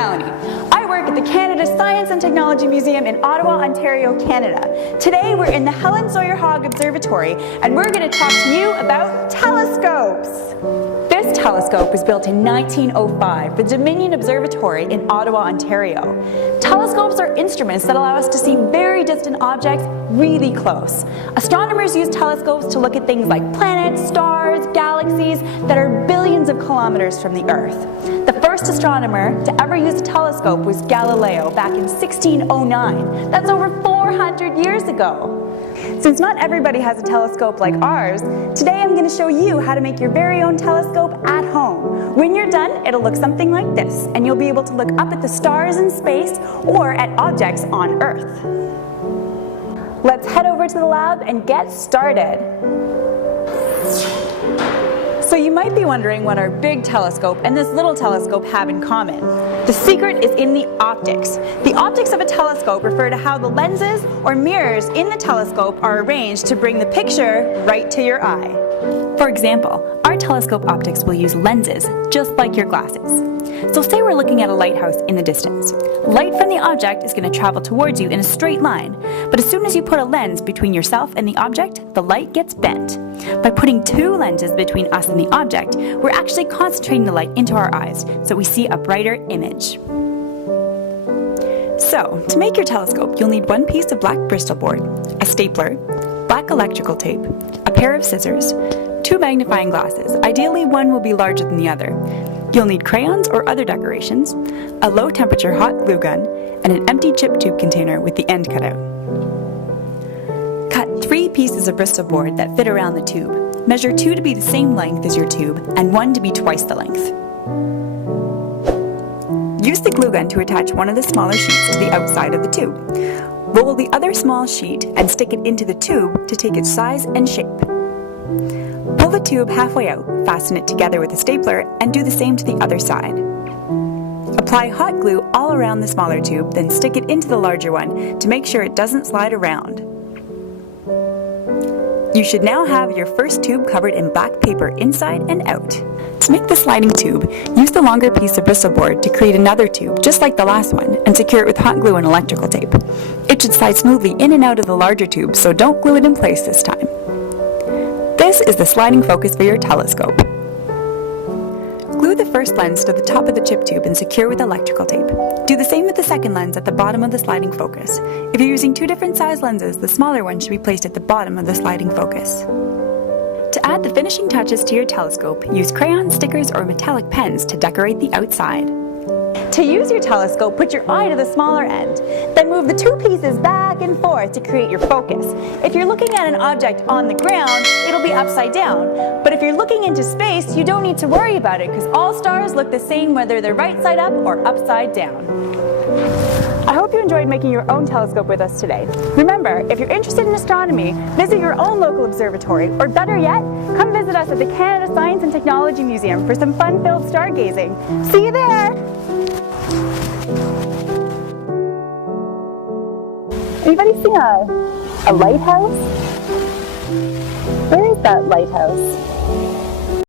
Melanie. I work at the Canada Science and Technology Museum in Ottawa, Ontario, Canada. Today we're in the Helen Sawyer Hogg Observatory and we're going to talk to you about telescopes. This telescope was built in 1905 for the Dominion Observatory in Ottawa, Ontario. Telescopes are instruments that allow us to see very distant objects really close. Astronomers use telescopes to look at things like planets, stars, galaxies that are billions of kilometers from the Earth. The first astronomer to ever use a telescope was Galileo back in 1609. That's over 400 years ago. Since not everybody has a telescope like ours, today I'm going to show you how to make your very own telescope at home. When you're done, it'll look something like this, and you'll be able to look up at the stars in space or at objects on Earth. Let's head over to the lab and get started. So you might be wondering what our big telescope and this little telescope have in common. The secret is in the optics. The optics of a telescope refer to how the lenses or mirrors in the telescope are arranged to bring the picture right to your eye. For example, our telescope optics will use lenses, just like your glasses. So say we're looking at a lighthouse in the distance. Light from the object is going to travel towards you in a straight line, but as soon as you put a lens between yourself and the object, the light gets bent. By putting two lenses between us and the object, we're actually concentrating the light into our eyes, so we see a brighter image. So, to make your telescope, you'll need one piece of black Bristol board, a stapler, black electrical tape, a pair of scissors, two magnifying glasses. Ideally, one will be larger than the other. You'll need crayons or other decorations, a low-temperature hot glue gun, and an empty chip tube container with the end cut out. Cut 3 pieces of Bristol board that fit around the tube. Measure 2 to be the same length as your tube, and 1 to be twice the length. Use the glue gun to attach one of the smaller sheets to the outside of the tube. Roll the other small sheet and stick it into the tube to take its size and shape. Pull the tube halfway out, fasten it together with a stapler, and do the same to the other side. Apply hot glue all around the smaller tube, then stick it into the larger one to make sure it doesn't slide around. You should now have your first tube covered in black paper inside and out. To make the sliding tube, use the longer piece of Bristol board to create another tube just like the last one and secure it with hot glue and electrical tape. It should slide smoothly in and out of the larger tube, so don't glue it in place this time. This is the sliding focus for your telescope. Glue the first lens to the top of the chip tube and secure with electrical tape. Do the same with the second lens at the bottom of the sliding focus. If you're using 2 different size lenses, the smaller one should be placed at the bottom of the sliding focus. To add the finishing touches to your telescope, use crayons, stickers, or metallic pens to decorate the outside. To use your telescope, put your eye to the smaller end. Then move the 2 pieces back and forth to create your focus. If you're looking at an object on the ground, it'll be upside down. But if you're looking into space, you don't need to worry about it because all stars look the same whether they're right side up or upside down. I hope you enjoyed making your own telescope with us today. Remember, if you're interested in astronomy, visit your own local observatory, or better yet, come visit us at the Canada Science and Technology Museum for some fun-filled stargazing. See you there! Anybody seen a lighthouse? Where is that lighthouse?